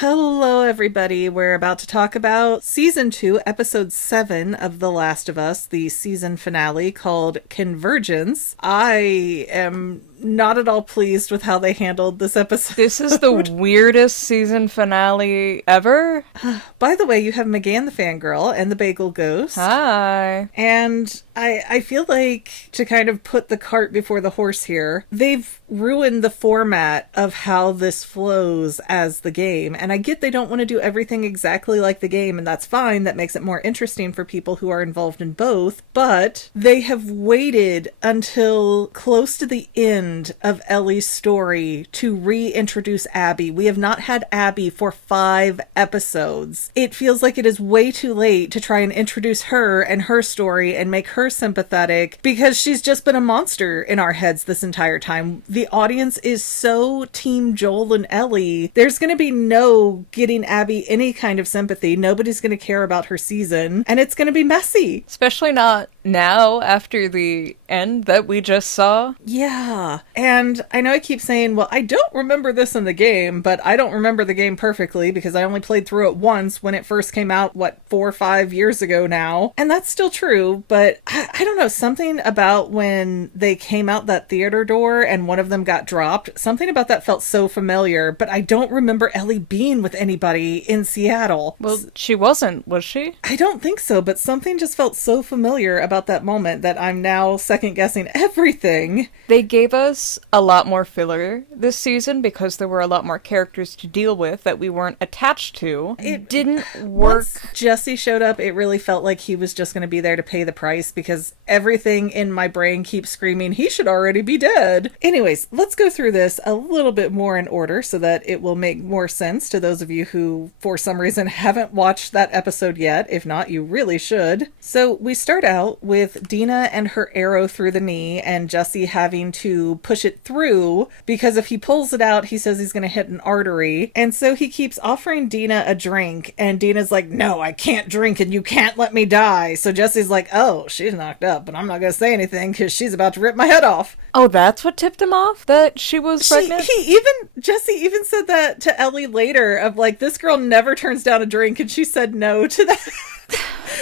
Hello, everybody. We're about to talk about Season 2, Episode 7 of The Last of Us, the season finale called Convergence. I am not at all pleased with how they handled this episode. This is the weirdest season finale ever. By the way, you have McGann the Fangirl and the Bagel Ghost. Hi. And I feel like, to kind of put the cart before the horse here, they've ruined the format of how this flows as the game. And I get they don't want to do everything exactly like the game, and that's fine. That makes it more interesting for people who are involved in both. But they have waited until close to the end of Ellie's story to reintroduce Abby. We have not had Abby for 5 episodes. It feels like it is way too late to try and introduce her and her story and make her sympathetic, because she's just been a monster in our heads this entire time. The audience is so Team Joel and Ellie. There's going to be no getting Abby any kind of sympathy. Nobody's going to care about her season, and it's going to be messy. Especially not now, after the end that we just saw. Yeah. And I know I keep saying, well, I don't remember this in the game, but I don't remember the game perfectly because I only played through it once when it first came out, 4 or 5 years ago now. And that's still true, but I don't know, something about when they came out that theater door and one of them got dropped, something about that felt so familiar, but I don't remember Ellie being with anybody in Seattle. Well, she wasn't, was she? I don't think so, but something just felt so familiar about that moment that I'm now second guessing everything. They gave us a lot more filler this season because there were a lot more characters to deal with that we weren't attached to. It didn't work. Once Jesse showed up, it really felt like he was just going to be there to pay the price, because everything in my brain keeps screaming he should already be dead. Anyways, let's go through this a little bit more in order so that it will make more sense to those of you who, for some reason, haven't watched that episode yet. If not, you really should. So we start out with Dina and her arrow through the knee and Jesse having to push it through, because if he pulls it out, he says he's going to hit an artery. And so he keeps offering Dina a drink, and Dina's like, no, I can't drink and you can't let me die. So Jesse's like, oh, she's knocked up, but I'm not going to say anything because she's about to rip my head off. Oh, that's what tipped him off? That she was pregnant? Jesse even said that to Ellie later, of like, this girl never turns down a drink, and she said no to that.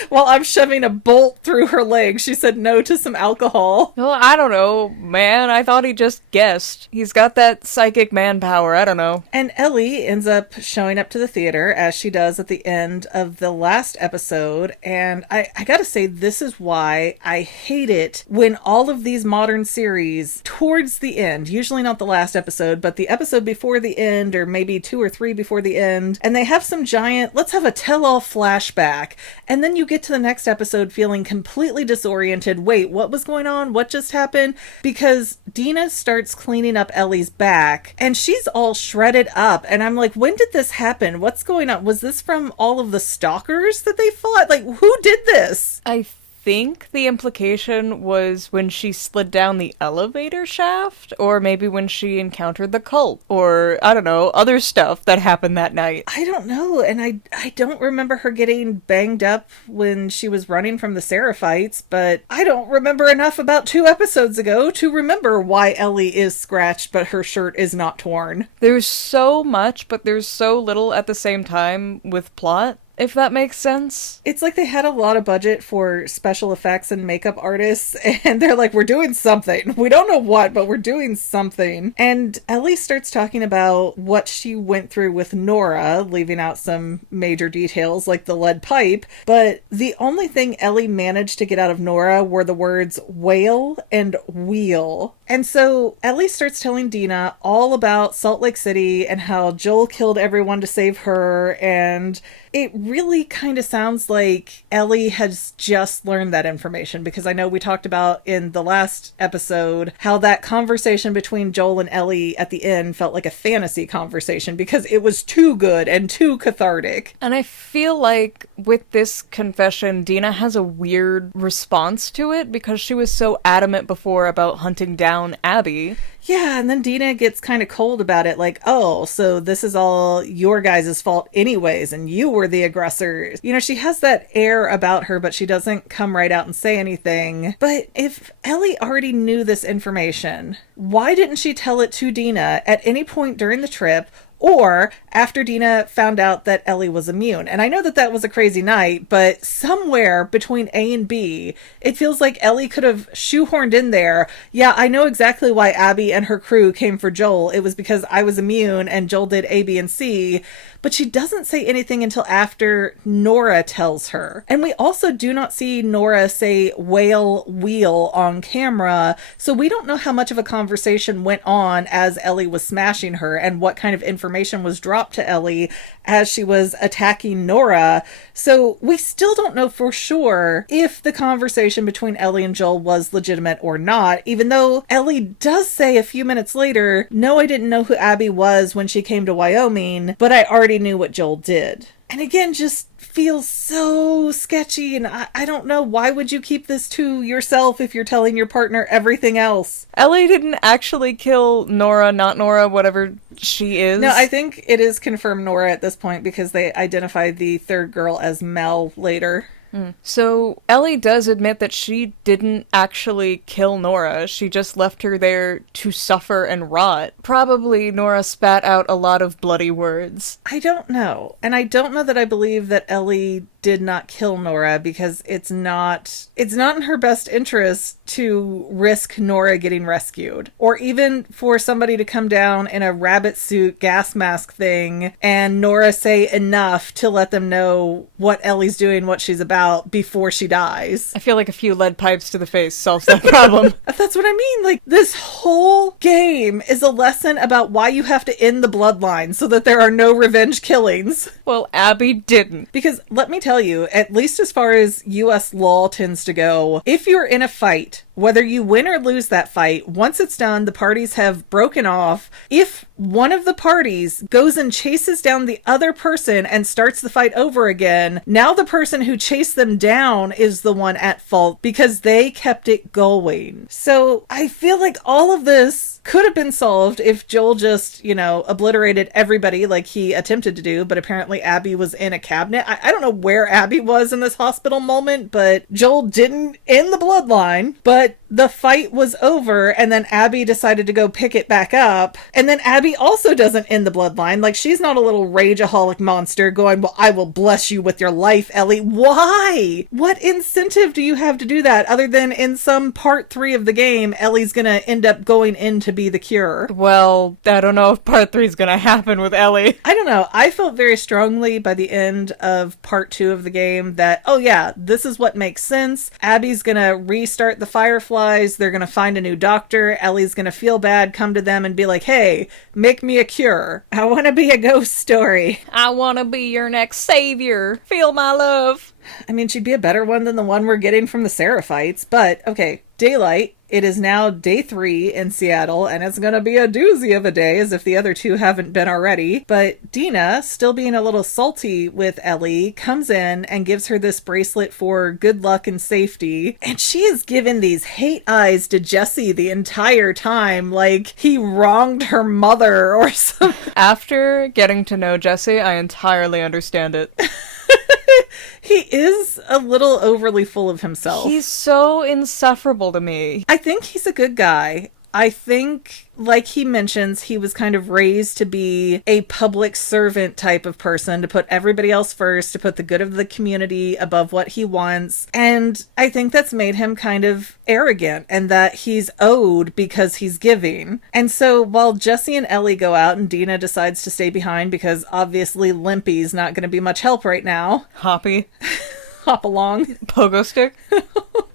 While I'm shoving a bolt through her leg, she said no to some alcohol. Well, I don't know, man. I thought he just guessed. He's got that psychic manpower. I don't know. And Ellie ends up showing up to the theater, as she does at the end of the last episode. And I gotta say, this is why I hate it when all of these modern series, towards the end, usually not the last episode, but the episode before the end, or maybe 2 or 3 before the end, and they have some giant, let's have a tell-all flashback. And then you get to the next episode feeling completely disoriented. Wait, what was going on? What just happened? Because Dina starts cleaning up Ellie's back and she's all shredded up. And I'm like, when did this happen? What's going on? Was this from all of the stalkers that they fought? Like, who did this? I think the implication was when she slid down the elevator shaft, or maybe when she encountered the cult, or I don't know, other stuff that happened that night. I don't know, and I don't remember her getting banged up when she was running from the Seraphites, but I don't remember enough about 2 episodes ago to remember why Ellie is scratched but her shirt is not torn. There's so much, but there's so little at the same time with plot, if that makes sense. It's like they had a lot of budget for special effects and makeup artists, and they're like, we're doing something. We don't know what, but we're doing something. And Ellie starts talking about what she went through with Nora, leaving out some major details like the lead pipe, but the only thing Ellie managed to get out of Nora were the words whale and wheel. And so Ellie starts telling Dina all about Salt Lake City and how Joel killed everyone to save her, and it really kind of sounds like Ellie has just learned that information, because I know we talked about in the last episode how that conversation between Joel and Ellie at the end felt like a fantasy conversation because it was too good and too cathartic. And I feel like with this confession, Dina has a weird response to it because she was so adamant before about hunting down Abby. Yeah, and then Dina gets kind of cold about it, like, oh, so this is all your guys' fault anyways, and you were the aggressors. You know, she has that air about her, but she doesn't come right out and say anything. But if Ellie already knew this information, why didn't she tell it to Dina at any point during the trip? or after Dina found out that Ellie was immune. And I know that that was a crazy night, but somewhere between A and B, it feels like Ellie could have shoehorned in there, yeah, I know exactly why Abby and her crew came for Joel. It was because I was immune and Joel did A, B, and C. But she doesn't say anything until after Nora tells her. And we also do not see Nora say whale wheel on camera, so we don't know how much of a conversation went on as Ellie was smashing her and what kind of information was dropped to Ellie as she was attacking Nora. So we still don't know for sure if the conversation between Ellie and Joel was legitimate or not, even though Ellie does say a few minutes later, no, I didn't know who Abby was when she came to Wyoming, but I already knew what Joel did. And again, just feels so sketchy, and I don't know, why would you keep this to yourself if you're telling your partner everything else? Ellie didn't actually kill Nora, not Nora, whatever she is. No, I think it is confirmed Nora at this point because they identify the third girl as Mel later. So Ellie does admit that she didn't actually kill Nora. She just left her there to suffer and rot. Probably Nora spat out a lot of bloody words. I don't know. And I don't know that I believe that Ellie did not kill Nora because it's not in her best interest to risk Nora getting rescued, or even for somebody to come down in a rabbit suit gas mask thing and Nora say enough to let them know what Ellie's doing, what she's about before she dies. I feel like a few lead pipes to the face solves that problem. That's what I mean. Like, this whole game is a lesson about why you have to end the bloodline so that there are no revenge killings. Well, Abby didn't. Because let me tell you, at least as far as US law tends to go, if you're in a fight, whether you win or lose that fight, once it's done, the parties have broken off. If one of the parties goes and chases down the other person and starts the fight over again, now the person who chased them down is the one at fault because they kept it going. So I feel like all of this could have been solved if Joel just, obliterated everybody like he attempted to do, but apparently Abby was in a cabinet. I don't know where Abby was in this hospital moment, but Joel didn't end the bloodline, but the fight was over, and then Abby decided to go pick it back up, and then Abby also doesn't end the bloodline. Like, she's not a little rageaholic monster going, well, I will bless you with your life, Ellie. Why? What incentive do you have to do that other than in some part 3 of the game, Ellie's gonna end up going in to be the cure? Well, I don't know if part 3 is gonna happen with Ellie. I don't know. I felt very strongly by the end of part 2 of the game that, oh yeah, this is what makes sense. Abby's gonna restart the Fireflies. They're gonna find a new doctor. Ellie's gonna feel bad, come to them and be like, hey, make me a cure. I want to be a ghost story. I want to be your next savior. Feel my love. I mean, she'd be a better one than the one we're getting from the Seraphites, but okay, daylight. It is now day 3 in Seattle, and it's gonna be a doozy of a day, as if the other two haven't been already. But Dina, still being a little salty with Ellie, comes in and gives her this bracelet for good luck and safety. And she is giving these hate eyes to Jesse the entire time, like he wronged her mother or something. After getting to know Jesse, I entirely understand it. He is a little overly full of himself. He's so insufferable to me. I think he's a good guy. I think, like he mentions, he was kind of raised to be a public servant type of person, to put everybody else first, to put the good of the community above what he wants. And I think that's made him kind of arrogant, and that he's owed because he's giving. And so while Jesse and Ellie go out and Dina decides to stay behind because obviously Limpy's not going to be much help right now. Hoppy. Hop along. Pogo stick.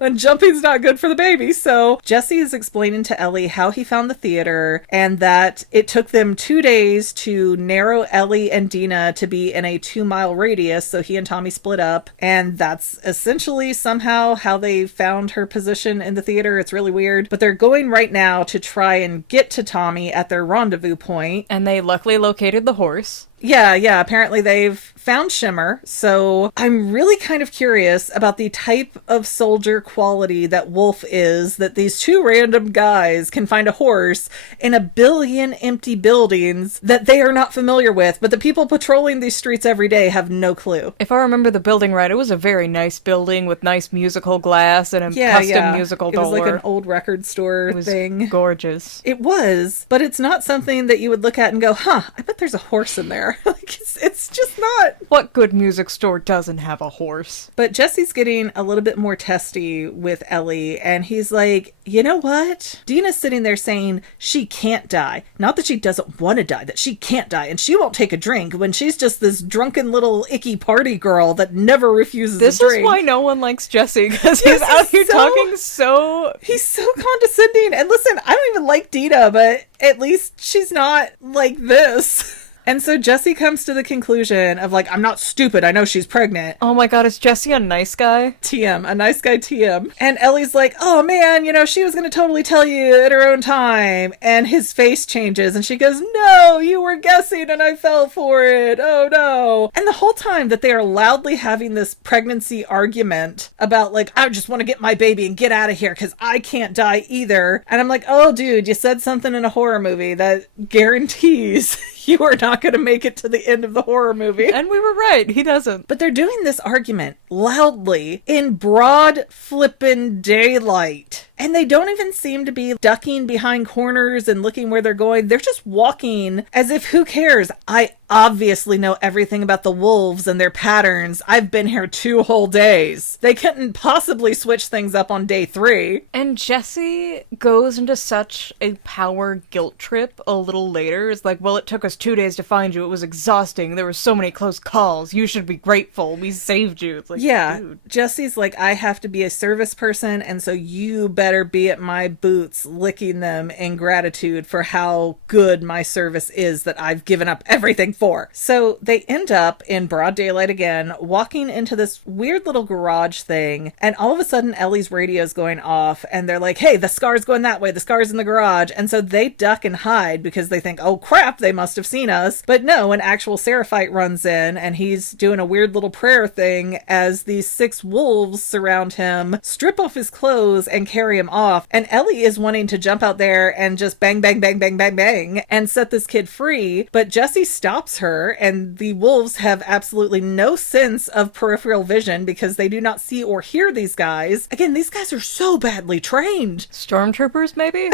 And jumping's not good for the baby. So Jesse is explaining to Ellie how he found the theater, and that it took them 2 days to narrow Ellie and Dina to be in a 2-mile radius. So he and Tommy split up, and that's essentially somehow how they found her position in the theater. It's really weird, but they're going right now to try and get to Tommy at their rendezvous point. And they luckily located the horse. Yeah. Apparently they've found Shimmer. So I'm really kind of curious about the type of soldier quality that Wolf is, that these two random guys can find a horse in a billion empty buildings that they are not familiar with, but the people patrolling these streets every day have no clue. If I remember the building right, it was a very nice building with nice musical glass and a custom musical door. It was like an old record store thing. Gorgeous. It was, but it's not something that you would look at and go, huh, I bet there's a horse in there. Like, it's just not. What good music store doesn't have a horse? But Jesse's getting a little bit more testy with Ellie, and he's like, you know what? Dina's sitting there saying she can't die. Not that she doesn't want to die, that she can't die, and she won't take a drink when she's just this drunken little icky party girl that never refuses a drink. This is why no one likes Jesse, because he's out here talking so... He's so condescending. And listen, I don't even like Dina, but at least she's not like this. And so Jesse comes to the conclusion of like, I'm not stupid. I know she's pregnant. Oh my God, is Jesse a nice guy? TM, a nice guy TM. And Ellie's like, oh man, she was going to totally tell you at her own time. And his face changes and she goes, no, you were guessing and I fell for it. Oh no. And the whole time that they are loudly having this pregnancy argument about like, I just want to get my baby and get out of here because I can't die either. And I'm like, oh dude, you said something in a horror movie that guarantees you are not going to make it to the end of the horror movie. And we were right. He doesn't. But they're doing this argument loudly in broad flippin' daylight. And they don't even seem to be ducking behind corners and looking where they're going. They're just walking as if, who cares? I obviously know everything about the wolves and their patterns. I've been here 2 whole days. They couldn't possibly switch things up on day 3. And Jesse goes into such a power guilt trip a little later. It's like, well, it took us 2 days to find you. It was exhausting. There were so many close calls. You should be grateful. We saved you. It's like, yeah, dude. Jesse's like, I have to be a service person, and so you better be at my boots licking them in gratitude for how good my service is that I've given up everything for. So they end up in broad daylight again, walking into this weird little garage thing, and all of a sudden Ellie's radio's going off, and they're like, hey, the scar's going that way, the scar's in the garage, and so they duck and hide because they think, oh crap, they must have seen us. But no, an actual Seraphite runs in, and he's doing a weird little prayer thing as these 6 wolves surround him, strip off his clothes, and carry him off. And Ellie is wanting to jump out there and just bang, bang, bang, bang, bang, bang, and set this kid free. But Jesse stops her, and the wolves have absolutely no sense of peripheral vision because they do not see or hear these guys. Again, these guys are so badly trained. Stormtroopers, maybe?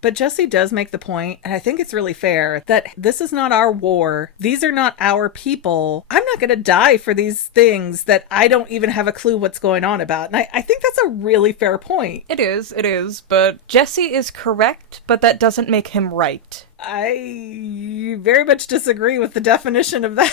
But Jesse does make the point, and I think it's really fair, that this is not our war. These are not our people. I'm not going to die for these things that I don't even have a clue what's going on about. And I think that's a really fair point. It is, but Jesse is correct, but that doesn't make him right. I very much disagree with the definition of that.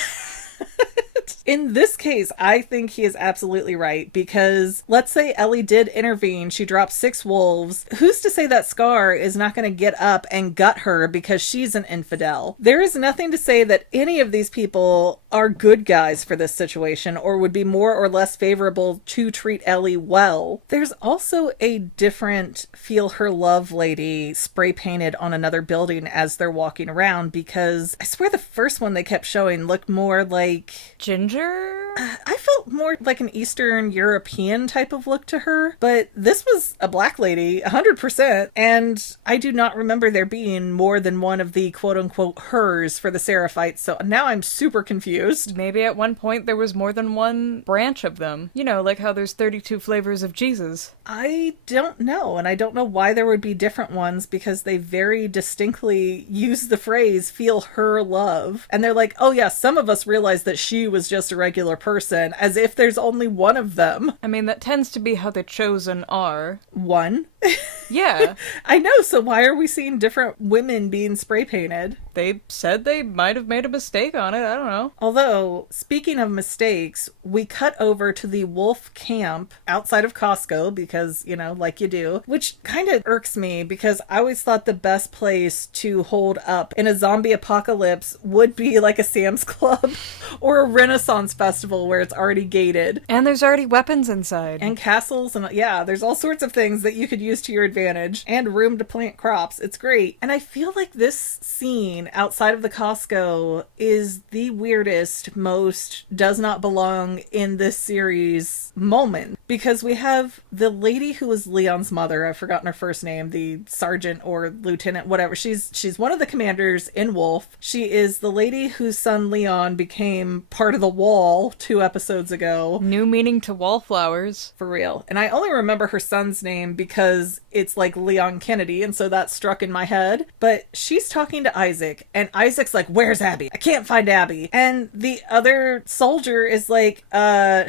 In this case, I think he is absolutely right, because let's say Ellie did intervene, she dropped 6 wolves. Who's to say that Scar is not going to get up and gut her because she's an infidel? There is nothing to say that any of these people are good guys for this situation or would be more or less favorable to treat Ellie well. There's also a different Feel Her Love lady spray painted on another building as they're walking around, because I swear the first one they kept showing looked more like Ginger? I felt more like an Eastern European type of look to her, but this was a black lady, 100%, and I do not remember there being more than one of the quote-unquote hers for the Seraphites, so now I'm super confused. Maybe at one point there was more than one branch of them. You know, like how there's 32 flavors of Jesus. I don't know, and I don't know why there would be different ones, because they very distinctly use the phrase, feel her love, and they're like, oh yeah, some of us realized that she was just a regular person, as if there's only one of them. I mean, that tends to be how the chosen are. One? Yeah. I know, so why are we seeing different women being spray painted? They said they might have made a mistake on it, I don't know. Although, speaking of mistakes, we cut over to the wolf camp outside of Costco because, like you do, which kind of irks me because I always thought the best place to hold up in a zombie apocalypse would be like a Sam's Club or a Renaissance festival where it's already gated. And there's already weapons inside. And castles, and yeah, there's all sorts of things that you could use use to your advantage and room to plant crops. It's great. And I feel like this scene outside of the Costco is the weirdest, most does not belong in this series moment, because we have the lady who was Leon's mother. I've forgotten her first name, the sergeant or lieutenant, whatever. She's one of the commanders in Wolf. She is the lady whose son Leon became part of the Wall 2 episodes ago. New meaning to wallflowers. For real. And I only remember her son's name because it's like Leon Kennedy, and so that struck in my head. But she's talking to Isaac, and Isaac's like, where's Abby? I can't find Abby. And the other soldier is like,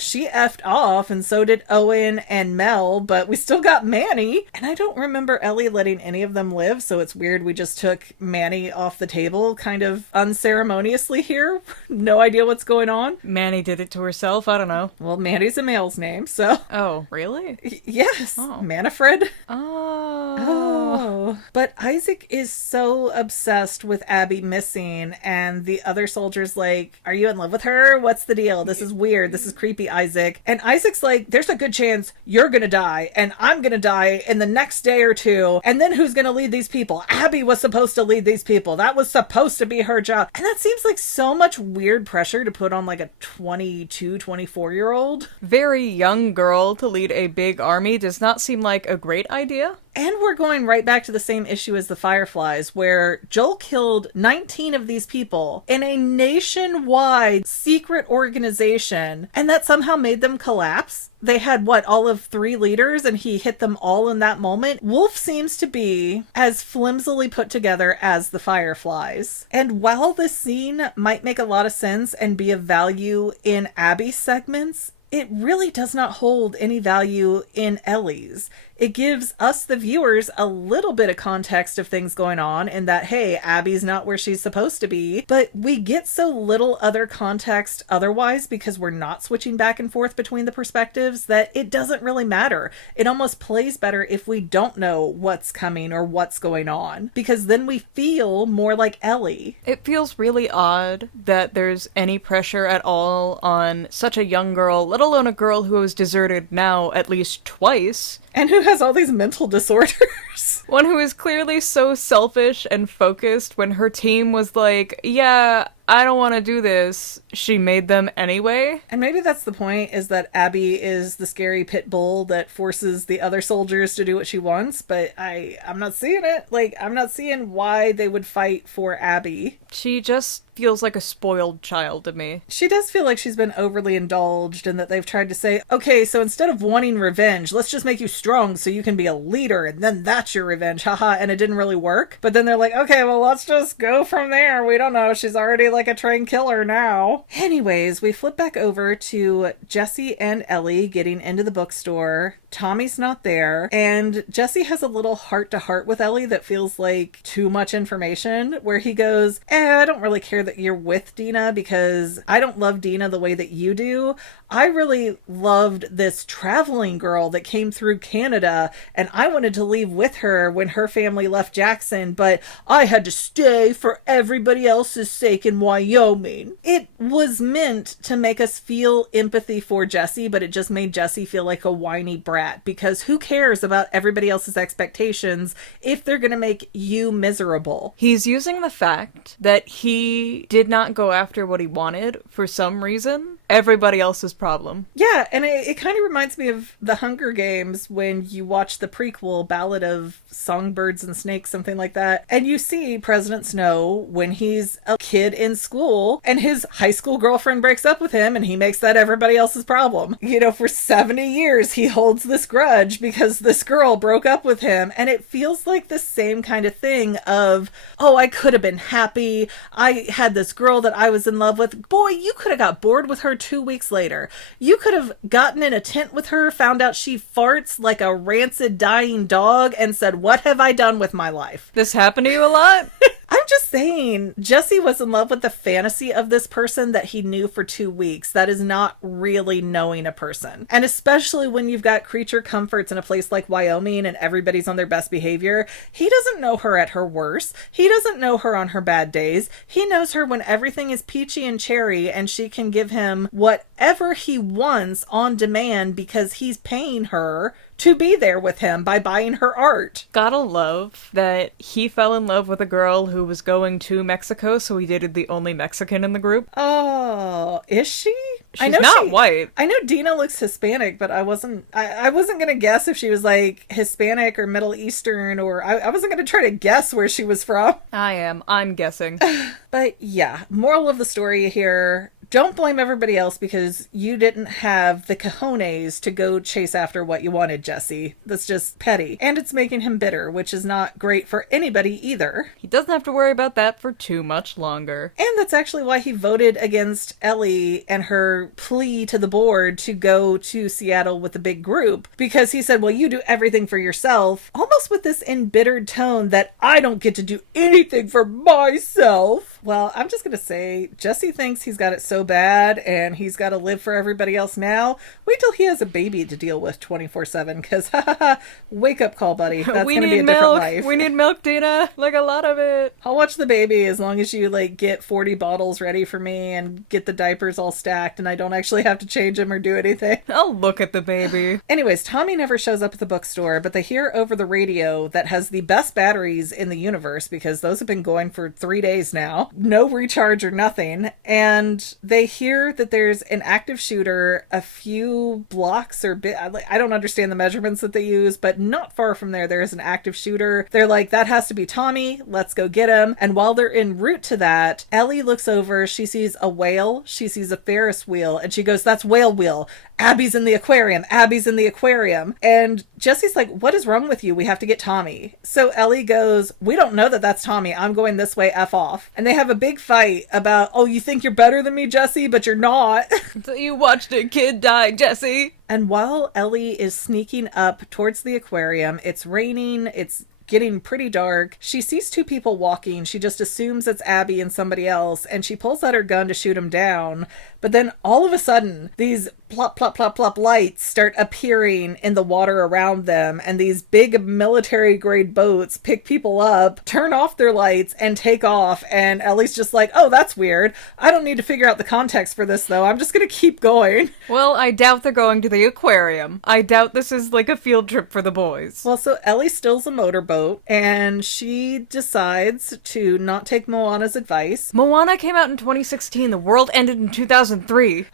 she effed off, and so did Owen and Mel, but we still got Manny. And I don't remember Ellie letting any of them live, so it's weird we just took Manny off the table kind of unceremoniously here. No idea what's going on. Manny did it to herself, I don't know. Well, Manny's a male's name, so... Oh, really? Yes. Oh. Manfred. Oh. But Isaac is so obsessed with Abby missing, and the other soldier's like, are you in love with her? What's the deal? This is weird. This is creepy, Isaac. And Isaac's like, there's a good chance you're gonna die, and I'm gonna die in the next day or two, and then who's gonna lead these people? Abby was supposed to lead these people. That was supposed to be her job. And that seems like so much weird pressure to put on like a 22, 24-year-old. Very young girl to lead a big army does not seem like a great idea. And we're going right back to the same issue as the Fireflies, where Joel killed 19 of these people in a nationwide secret organization, and that somehow made them collapse. They had, all of 3 leaders, and he hit them all in that moment. Wolf seems to be as flimsily put together as the Fireflies. And while this scene might make a lot of sense and be of value in Abby's segments, it really does not hold any value in Ellie's. It gives us, the viewers, a little bit of context of things going on, and that, hey, Abby's not where she's supposed to be, but we get so little other context otherwise because we're not switching back and forth between the perspectives that it doesn't really matter. It almost plays better if we don't know what's coming or what's going on, because then we feel more like Ellie. It feels really odd that there's any pressure at all on such a young girl, let alone a girl who was deserted now at least twice. And who has all these mental disorders. One who is clearly so selfish and focused when her team was like, yeah, I don't want to do this. She made them anyway. And maybe that's the point, is that Abby is the scary pit bull that forces the other soldiers to do what she wants, but I'm not seeing it. I'm not seeing why they would fight for Abby. She just feels like a spoiled child to me. She does feel like she's been overly indulged, and that they've tried to say, okay, so instead of wanting revenge, let's just make you strong so you can be a leader, and then that's your revenge, haha, and it didn't really work. But then they're like, okay, well, let's just go from there. We don't know. She's already like a trained killer now. Anyways, we flip back over to Jesse and Ellie getting into the bookstore. Tommy's not there, and Jesse has a little heart-to-heart with Ellie that feels like too much information, where he goes, I don't really care that you're with Dina because I don't love Dina the way that you do. I really loved this traveling girl that came through Canada, and I wanted to leave with her when her family left Jackson, but I had to stay for everybody else's sake in Wyoming. It was meant to make us feel empathy for Jesse, but it just made Jesse feel like a whiny brat, because who cares about everybody else's expectations if they're gonna make you miserable? He's using the fact that he did not go after what he wanted for some reason. Everybody else's problem. Yeah, and it kind of reminds me of the Hunger Games when you watch the prequel Ballad of Songbirds and Snakes, something like that, and you see President Snow when he's a kid in school and his high school girlfriend breaks up with him and he makes that everybody else's problem. For 70 years he holds this grudge because this girl broke up with him, and it feels like the same kind of thing of, oh, I could have been happy. I had this girl that I was in love with. Boy, you could have got bored with her 2 weeks later. You could have gotten in a tent with her, found out she farts like a rancid dying dog, and said, what have I done with my life? This happened to you a lot? I'm just saying, Jesse was in love with the fantasy of this person that he knew for 2 weeks. That is not really knowing a person. And especially when you've got creature comforts in a place like Wyoming and everybody's on their best behavior, he doesn't know her at her worst. He doesn't know her on her bad days. He knows her when everything is peachy and cherry and she can give him whatever he wants on demand because he's paying her to be there with him by buying her art. Gotta love that he fell in love with a girl who was going to Mexico, so he dated the only Mexican in the group. Oh, is she? She's not white. I know Dina looks Hispanic, but I wasn't gonna guess if she was like Hispanic or Middle Eastern, or I wasn't gonna try to guess where she was from. I'm guessing. But yeah, moral of the story here, don't blame everybody else because you didn't have the cojones to go chase after what you wanted, Jesse. That's just petty. And it's making him bitter, which is not great for anybody either. He doesn't have to worry about that for too much longer. And that's actually why he voted against Ellie and her plea to the board to go to Seattle with a big group. Because he said, well, you do everything for yourself, almost with this embittered tone that I don't get to do anything for myself. Well, I'm just going to say, Jesse thinks he's got it so bad and he's got to live for everybody else now. Wait till he has a baby to deal with 24/7 because wake up call, buddy. That's going to be a different life. We need milk, Dina. Like a lot of it. I'll watch the baby as long as you like get 40 bottles ready for me and get the diapers all stacked and I don't actually have to change them or do anything. I'll look at the baby. Anyways, Tommy never shows up at the bookstore, but they hear over the radio that has the best batteries in the universe because those have been going for 3 days now. No recharge or nothing. And they hear that there's an active shooter a few blocks or I don't understand the measurements that they use, but not far from there is an active shooter. They're like, that has to be Tommy. Let's go get him. And while they're en route to that, Ellie looks over. She sees a whale. She sees a Ferris wheel. And she goes, that's whale wheel. Abby's in the aquarium. Abby's in the aquarium. And Jesse's like, what is wrong with you? We have to get Tommy. So Ellie goes, we don't know that that's Tommy. I'm going this way. F off. And they have a big fight about, oh, you think you're better than me, Jesse, but you're not. So you watched a kid die, Jesse. And while Ellie is sneaking up towards the aquarium, it's raining. It's getting pretty dark. She sees two people walking. She just assumes it's Abby and somebody else, and she pulls out her gun to shoot him down. But then all of a sudden, these plop, plop, plop, plop lights start appearing in the water around them, and these big military-grade boats pick people up, turn off their lights, and take off. And Ellie's just like, oh, that's weird. I don't need to figure out the context for this, though. I'm just gonna keep going. Well, I doubt they're going to the aquarium. I doubt this is like a field trip for the boys. Well, so Ellie steals a motorboat, and she decides to not take Moana's advice. Moana came out in 2016. The world ended in 2003.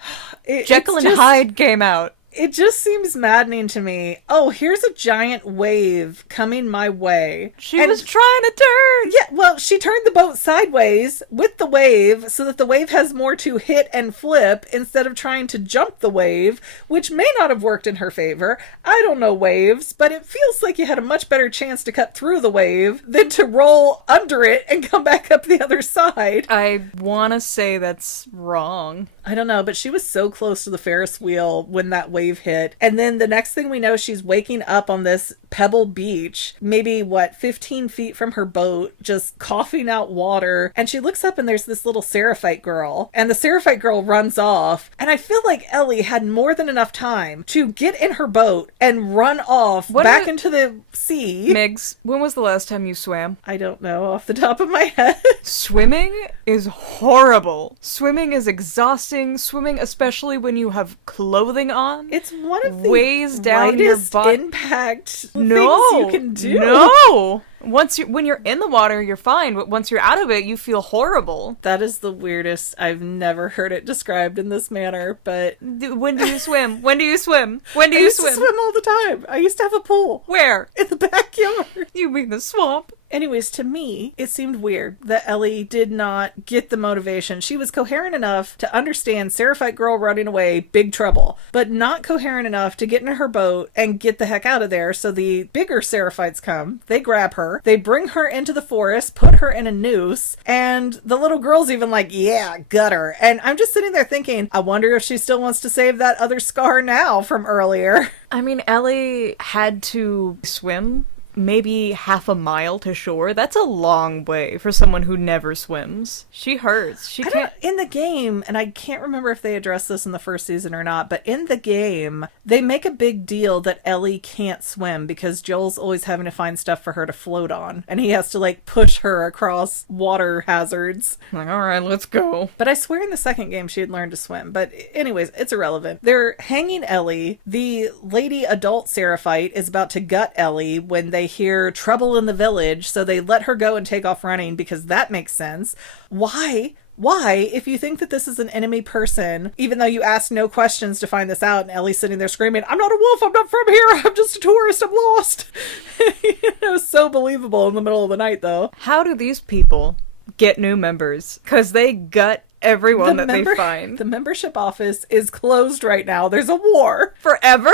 Jekyll and Hyde came out. It just seems maddening to me. Oh, here's a giant wave coming my way. She was trying to turn. Yeah, well, she turned the boat sideways with the wave so that the wave has more to hit and flip instead of trying to jump the wave, which may not have worked in her favor. I don't know waves, but it feels like you had a much better chance to cut through the wave than to roll under it and come back up the other side. I want to say that's wrong. I don't know, but she was so close to the Ferris wheel when that wave hit. And then the next thing we know, she's waking up on this pebble beach, maybe 15 feet from her boat, just coughing out water. And she looks up and there's this little Seraphite girl, and the Seraphite girl runs off. And I feel like Ellie had more than enough time to get in her boat and run off back into the sea. Migs, when was the last time you swam? I don't know off the top of my head. Swimming is horrible. Swimming is exhausting. Swimming, especially when you have clothing on, it's one of the weighs down your body. Impact things you can do. No. When you're in the water, you're fine, but once you're out of it, you feel horrible. That is the weirdest. I've never heard it described in this manner, but when do you swim? When do you swim? When do you swim? I used to swim all the time. I used to have a pool. Where? In the backyard. You mean the swamp? Anyways, to me, it seemed weird that Ellie did not get the motivation. She was coherent enough to understand Seraphite girl running away, big trouble, but not coherent enough to get in her boat and get the heck out of there. So the bigger Seraphites come, they grab her, they bring her into the forest, put her in a noose, and the little girl's even like, yeah, gut her. And I'm just sitting there thinking, I wonder if she still wants to save that other scar now from earlier. I mean, Ellie had to swim maybe half a mile to shore. That's a long way for someone who never swims. She hurts. She can't. In the game, and I can't remember if they addressed this in the first season or not, but in the game, they make a big deal that Ellie can't swim because Joel's always having to find stuff for her to float on, and he has to like push her across water hazards. I'm like, all right, let's go. But I swear in the second game she had learned to swim. But anyways, it's irrelevant. They're hanging Ellie. The lady adult Seraphite is about to gut Ellie when they hear trouble in the village, so they let her go and take off running because that makes sense. Why? Why, if you think that this is an enemy person, even though you asked no questions to find this out, and Ellie's sitting there screaming, I'm not a wolf, I'm not from here, I'm just a tourist, I'm lost. So believable in the middle of the night, though. How do these people get new members? Because they gut everyone they find. The membership office is closed right now. There's a war. Forever?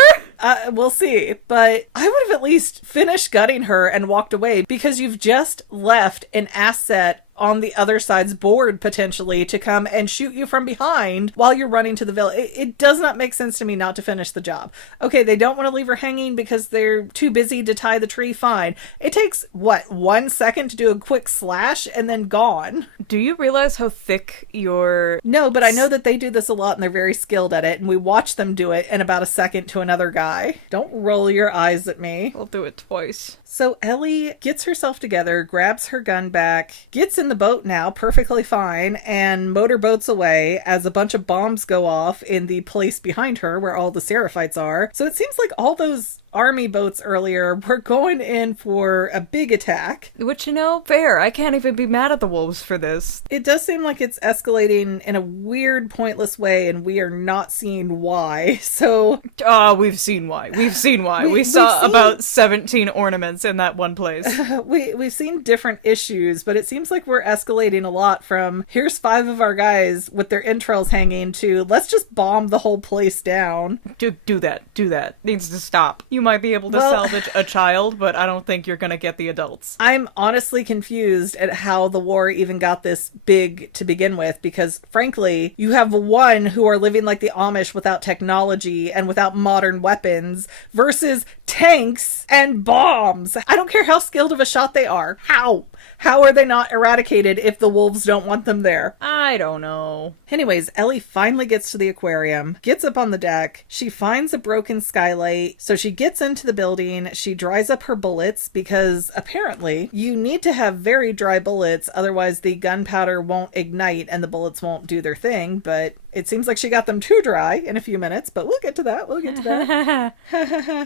We'll see. But I would have at least finished gutting her and walked away because you've just left an asset on the other side's board, potentially, to come and shoot you from behind while you're running to the village. It does not make sense to me not to finish the job. Okay, they don't want to leave her hanging because they're too busy to tie the tree, fine. It takes, 1 second to do a quick slash and then gone. Do you realize how thick your... No, but I know that they do this a lot and they're very skilled at it, and we watch them do it in about a second to another guy. Don't roll your eyes at me. I'll do it twice. So Ellie gets herself together, grabs her gun back, gets in the boat now, perfectly fine, and motorboats away as a bunch of bombs go off in the place behind her where all the Seraphites are. So it seems like all those army boats earlier were going in for a big attack. Which, fair. I can't even be mad at the wolves for this. It does seem like it's escalating in a weird, pointless way, and we are not seeing why. So... we've seen why. We've seen why. We saw about 17 ornaments in that one place. We've seen different issues, but it seems like we're escalating a lot from, here's 5 of our guys with their entrails hanging, to, let's just bomb the whole place down. Do that. Needs to stop. You might be able to salvage a child, but I don't think you're gonna get the adults. I'm honestly confused at how the war even got this big to begin with, because frankly, you have one who are living like the Amish without technology and without modern weapons versus tanks and bombs. I don't care how skilled of a shot they are. How are they not eradicated if the wolves don't want them there? I don't know. Anyways, Ellie finally gets to the aquarium, gets up on the deck, she finds a broken skylight, so she gets into the building, she dries up her bullets, because apparently you need to have very dry bullets, otherwise the gunpowder won't ignite and the bullets won't do their thing, but it seems like she got them too dry in a few minutes, but we'll get to that.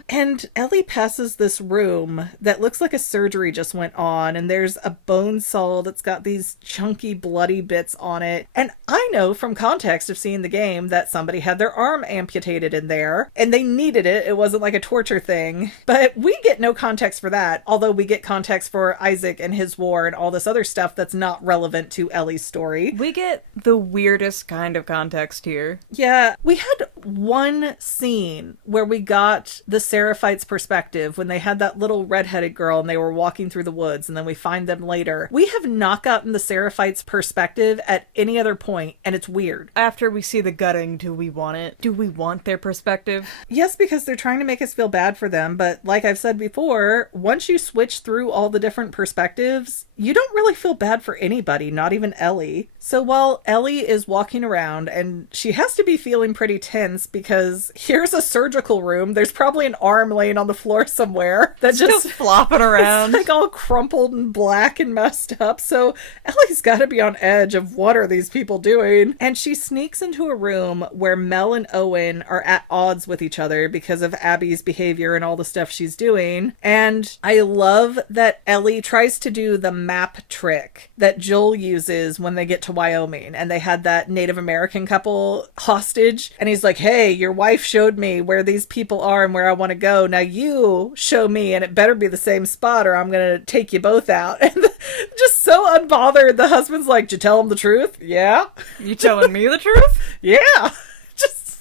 And Ellie passes this room that looks like a surgery just went on, and there's a bone saw that's got these chunky bloody bits on it. And I know from context of seeing the game that somebody had their arm amputated in there, and they needed it. It wasn't like a torture thing. But we get no context for that, although we get context for Isaac and his war and all this other stuff that's not relevant to Ellie's story. We get the weirdest kind of context here. Yeah, we had one scene where we got the Seraphite's perspective when they had that little redheaded girl and they were walking through the woods, and then we find them later. We have not gotten the Seraphite's perspective at any other point, and it's weird. After we see the gutting, do we want it? Do we want their perspective? Yes, because they're trying to make us feel bad for them, but like I've said before, once you switch through all the different perspectives, you don't really feel bad for anybody, not even Ellie. So while Ellie is walking around, and she has to be feeling pretty tense because here's a surgical room, there's probably an arm laying on the floor somewhere that's just flopping around. It's like all crumpled and black and messed up. So Ellie's got to be on edge of what are these people doing? And she sneaks into a room where Mel and Owen are at odds with each other because of Abby's behavior and all the stuff she's doing. And I love that Ellie tries to do the map trick that Joel uses when they get to Wyoming, and they had that Native American couple hostage, and he's like, hey, your wife showed me where these people are and where I want to go, now you show me, and it better be the same spot or I'm gonna take you both out. And just so unbothered, the husband's like, did you tell him the truth? Yeah. You telling me the truth? Yeah. Just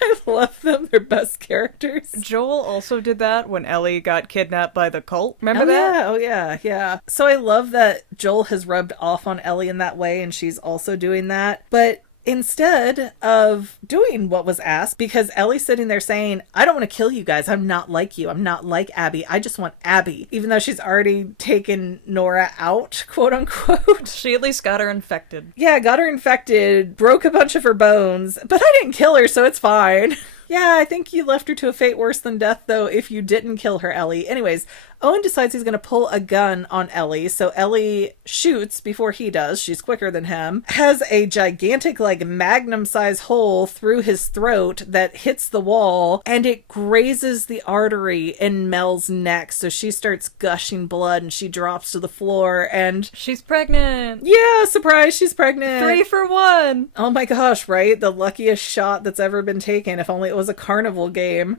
I love them. They're best characters. Joel also did that when Ellie got kidnapped by the cult. Remember that? Yeah. Oh, yeah. Yeah. So I love that Joel has rubbed off on Ellie in that way, and she's also doing that. But instead of doing what was asked, because Ellie's sitting there saying, I don't want to kill you guys. I'm not like you. I'm not like Abby. I just want Abby. Even though she's already taken Nora out, quote unquote. She at least got her infected. Yeah, got her infected, broke a bunch of her bones, but I didn't kill her, so it's fine. Yeah, I think you left her to a fate worse than death, though, if you didn't kill her, Ellie. Anyways, Owen decides he's going to pull a gun on Ellie, so Ellie shoots before he does. She's quicker than him. Has a gigantic, like, magnum-sized hole through his throat that hits the wall, and it grazes the artery in Mel's neck, so she starts gushing blood, and she drops to the floor, and... She's pregnant! Yeah, surprise, she's pregnant! 3 for 1! Oh my gosh, right? The luckiest shot that's ever been taken, if only it was a carnival game.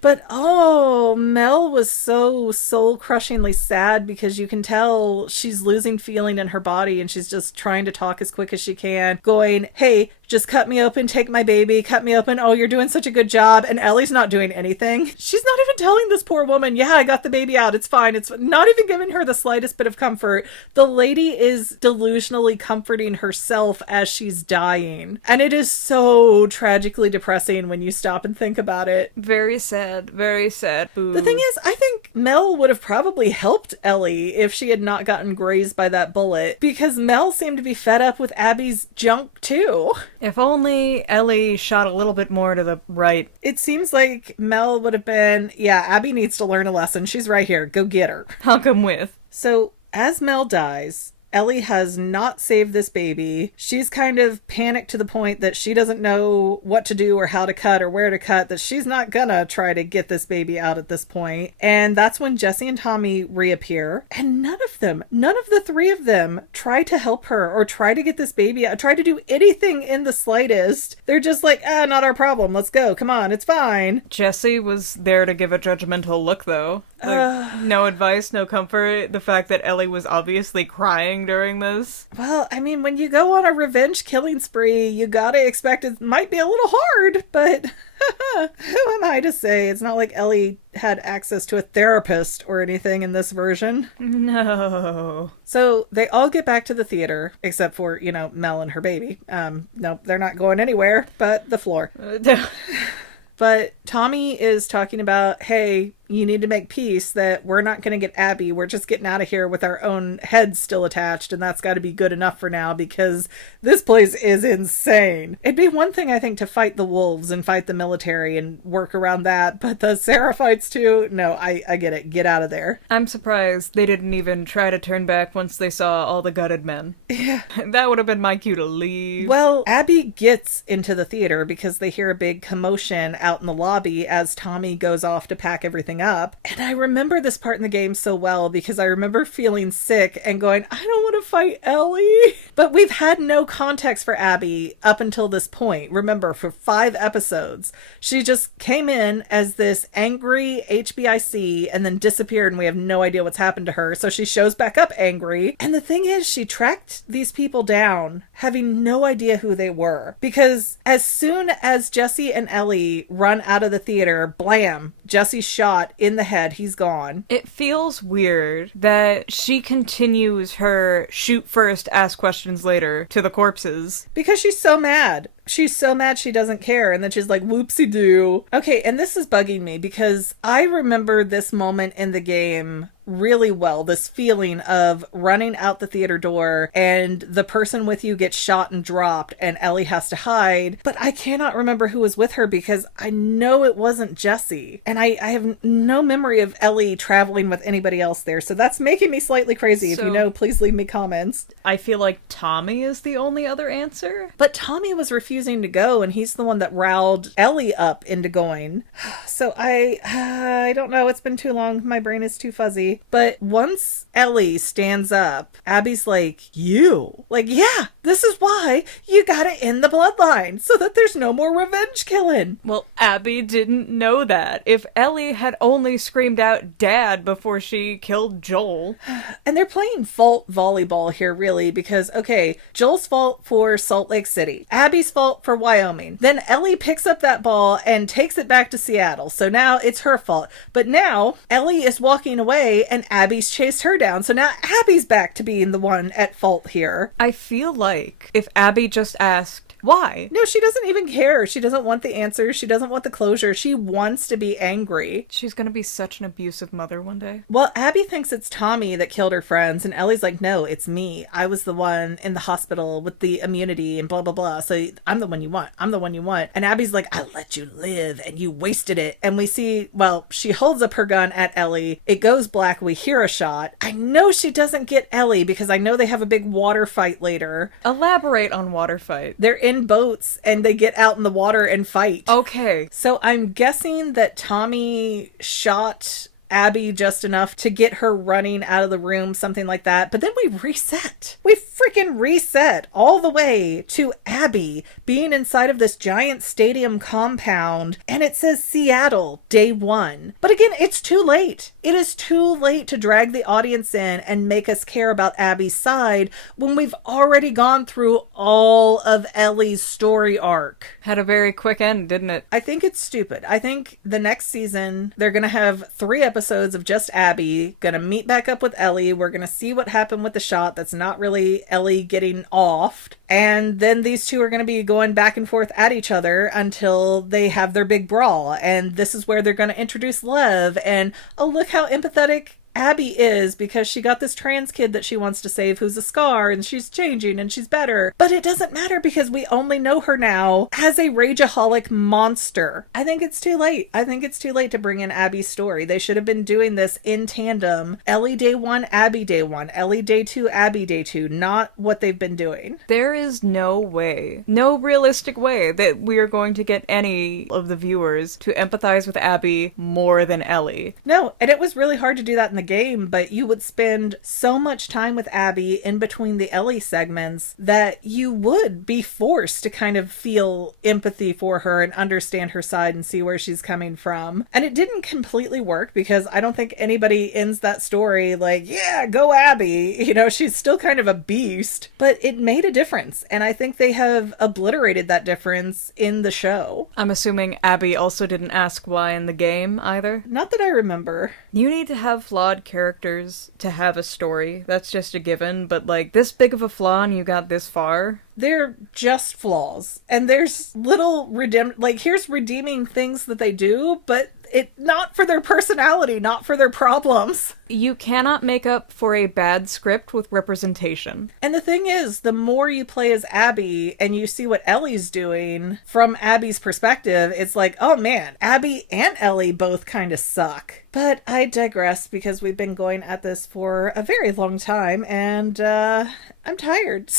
But, oh, Mel was so soul-crushingly sad because you can tell she's losing feeling in her body and she's just trying to talk as quick as she can, going, hey, just cut me open, take my baby, cut me open, oh, you're doing such a good job, and Ellie's not doing anything. She's not even telling this poor woman, yeah, I got the baby out, it's fine, it's not even giving her the slightest bit of comfort. The lady is delusionally comforting herself as she's dying, and it is so tragically depressing when you stop and think about it. Very sad, very sad. Boo. The thing is, I think Mel would have probably helped Ellie if she had not gotten grazed by that bullet, because Mel seemed to be fed up with Abby's junk too. If only Ellie shot a little bit more to the right. It seems like Mel would have been, yeah, Abby needs to learn a lesson. She's right here. Go get her. I'll come with. So, as Mel dies, Ellie has not saved this baby. She's kind of panicked to the point that she doesn't know what to do or how to cut or where to cut, that she's not gonna try to get this baby out at this point. And that's when Jesse and Tommy reappear. And none of the 3 of them try to help her or try to get this baby out, try to do anything in the slightest. They're just like, not our problem. Let's go. Come on. It's fine. Jesse was there to give a judgmental look, though. Like, no advice, no comfort. The fact that Ellie was obviously crying during this. Well, I mean, when you go on a revenge killing spree, you gotta expect it might be a little hard, but who am I to say? It's not like Ellie had access to a therapist or anything in this version. No. So they all get back to the theater, except for, Mel and her baby. No, they're not going anywhere but the floor. But Tommy is talking about, hey, you need to make peace that we're not going to get Abby. We're just getting out of here with our own heads still attached, and that's got to be good enough for now because this place is insane. It'd be one thing, I think, to fight the wolves and fight the military and work around that, but the Seraphites too? No, I get it. Get out of there. I'm surprised they didn't even try to turn back once they saw all the gutted men. Yeah. That would have been my cue to leave. Well, Abby gets into the theater because they hear a big commotion out in the lobby as Tommy goes off to pack everything up. And I remember this part in the game so well because I remember feeling sick and going, I don't want to fight Ellie. But we've had no context for Abby up until this point. Remember, for 5 episodes, she just came in as this angry HBIC and then disappeared and we have no idea what's happened to her. So she shows back up angry. And the thing is, she tracked these people down having no idea who they were. Because as soon as Jesse and Ellie run out of the theater, blam, Jesse's shot in the head, he's gone. It feels weird that she continues her shoot first, ask questions later to the corpses. Because she's so mad. She's so mad she doesn't care. And then she's like, whoopsie-doo. Okay, and this is bugging me because I remember this moment in the game really well, this feeling of running out the theater door and the person with you gets shot and dropped and Ellie has to hide, but I cannot remember who was with her because I know it wasn't Jesse, and I have no memory of Ellie traveling with anybody else there, so that's making me slightly crazy. If you know, please leave me comments. I feel like Tommy is the only other answer. But Tommy was refusing to go, and he's the one that riled Ellie up into going. So I don't know, it's been too long, my brain is too fuzzy. But once Ellie stands up, Abby's like, yeah, this is why you gotta end the bloodline so that there's no more revenge killing. Well, Abby didn't know that. If Ellie had only screamed out Dad before she killed Joel. And they're playing fault volleyball here, really, because, okay, Joel's fault for Salt Lake City, Abby's fault for Wyoming. Then Ellie picks up that ball and takes it back to Seattle. So now it's her fault. But now Ellie is walking away and Abby's chased her down. So now Abby's back to being the one at fault here. I feel like if Abby just asked, Why? No, she doesn't even care. She doesn't want the answers. She doesn't want the closure. She wants to be angry. She's gonna be such an abusive mother one day. Well, Abby thinks it's Tommy that killed her friends, and Ellie's like, no, it's me. I was the one in the hospital with the immunity and blah, blah, blah. So I'm the one you want. I'm the one you want. And Abby's like, I let you live and you wasted it. And we see, well, she holds up her gun at Ellie. It goes black. We hear a shot. I know she doesn't get Ellie because I know they have a big water fight later. Elaborate on water fight. They're in boats and they get out in the water and fight. Okay. So I'm guessing that Tommy shot Abby just enough to get her running out of the room, something like that. But then we reset. We freaking reset all the way to Abby being inside of this giant stadium compound, and it says Seattle, day 1. But again, it's too late. It is too late to drag the audience in and make us care about Abby's side when we've already gone through all of Ellie's story arc. Had a very quick end, didn't it? I think it's stupid. I think the next season, they're going to have 3 episodes of just Abby, going to meet back up with Ellie. We're going to see what happened with the shot that's not really Ellie getting offed. And then these two are going to be going back and forth at each other until they have their big brawl. And this is where they're going to introduce Lev. And oh, look how empathetic Abby is because she got this trans kid that she wants to save who's a scar, and she's changing and she's better. But it doesn't matter because we only know her now as a rageaholic monster. I think it's too late. I think it's too late to bring in Abby's story. They should have been doing this in tandem. Ellie day 1, Abby day 1. Ellie day 2, Abby day 2. Not what they've been doing. There is no way, no realistic way that we are going to get any of the viewers to empathize with Abby more than Ellie. No, and it was really hard to do that in the game, but you would spend so much time with Abby in between the Ellie segments that you would be forced to kind of feel empathy for her and understand her side and see where she's coming from. And it didn't completely work because I don't think anybody ends that story like, yeah, go Abby. You know, she's still kind of a beast, but it made a difference. And I think they have obliterated that difference in the show. I'm assuming Abby also didn't ask why in the game either. Not that I remember. You need to have flawed characters to have a story. That's just a given, but like this big of a flaw and you got this far. They're just flaws. And there's little here's redeeming things that they do, but it not for their personality, not for their problems. You cannot make up for a bad script with representation. And the thing is, the more you play as Abby and you see what Ellie's doing from Abby's perspective, it's like, oh man, Abby and Ellie both kind of suck. But I digress because we've been going at this for a very long time and I'm tired.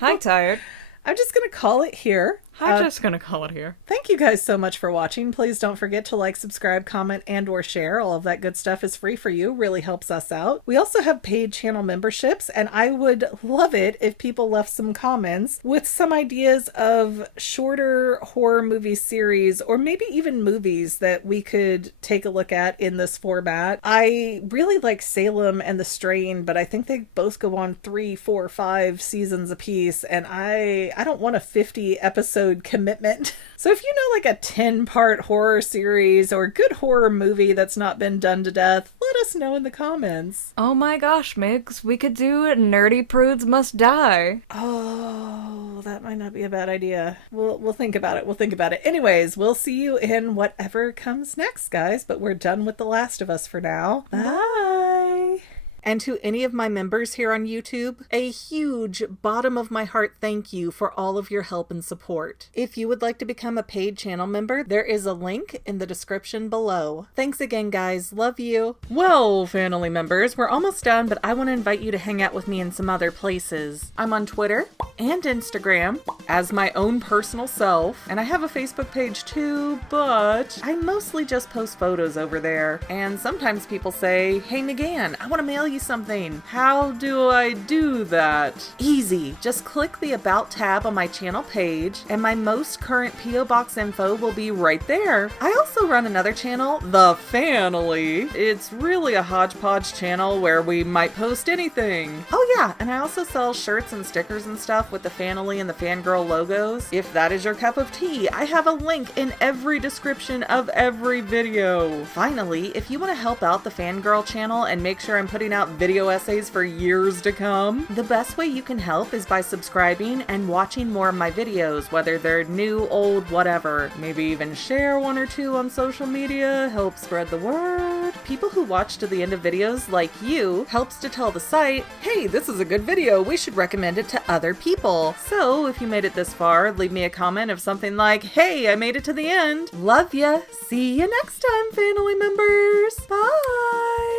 Hi, tired. I'm just going to call it here. I'm just gonna call it here. Thank you guys so much for watching. Please don't forget to like, subscribe, comment, and or share. All of that good stuff is free for you. Really helps us out. We also have paid channel memberships, and I would love it if people left some comments with some ideas of shorter horror movie series, or maybe even movies that we could take a look at in this format. I really like Salem and The Strain, but I think they both go on 3, 4, 5 seasons apiece, and I don't want a 50 episode commitment. So if you know like a 10-part horror series or good horror movie that's not been done to death, let us know in the comments. Oh my gosh, Migs, we could do Nerdy Prudes Must Die. Oh, that might not be a bad idea. We'll think about it. We'll think about it. Anyways, we'll see you in whatever comes next, guys, but we're done with The Last of Us for now. Bye! And to any of my members here on YouTube, a huge bottom of my heart thank you for all of your help and support. If you would like to become a paid channel member, there is a link in the description below. Thanks again, guys. Love you. Well, family members, we're almost done, but I want to invite you to hang out with me in some other places. I'm on Twitter and Instagram as my own personal self, and I have a Facebook page too, but I mostly just post photos over there. And sometimes people say, hey, McGann, I want to mail you something. How do I do that? Easy. Just click the About tab on my channel page and my most current P.O. Box info will be right there. I also run another channel, The Family. It's really a hodgepodge channel where we might post anything. Oh yeah, and I also sell shirts and stickers and stuff with The Family and the Fangirl Fangirl logos? If that is your cup of tea, I have a link in every description of every video. Finally, if you want to help out the Fangirl channel and make sure I'm putting out video essays for years to come, the best way you can help is by subscribing and watching more of my videos, whether they're new, old, whatever. Maybe even share one or two on social media, help spread the word. People who watch to the end of videos, like you, helps to tell the site, hey, this is a good video, we should recommend it to other people. So if you made it this far, leave me a comment of something like, hey, I made it to the end. Love ya. See you next time, family members. Bye.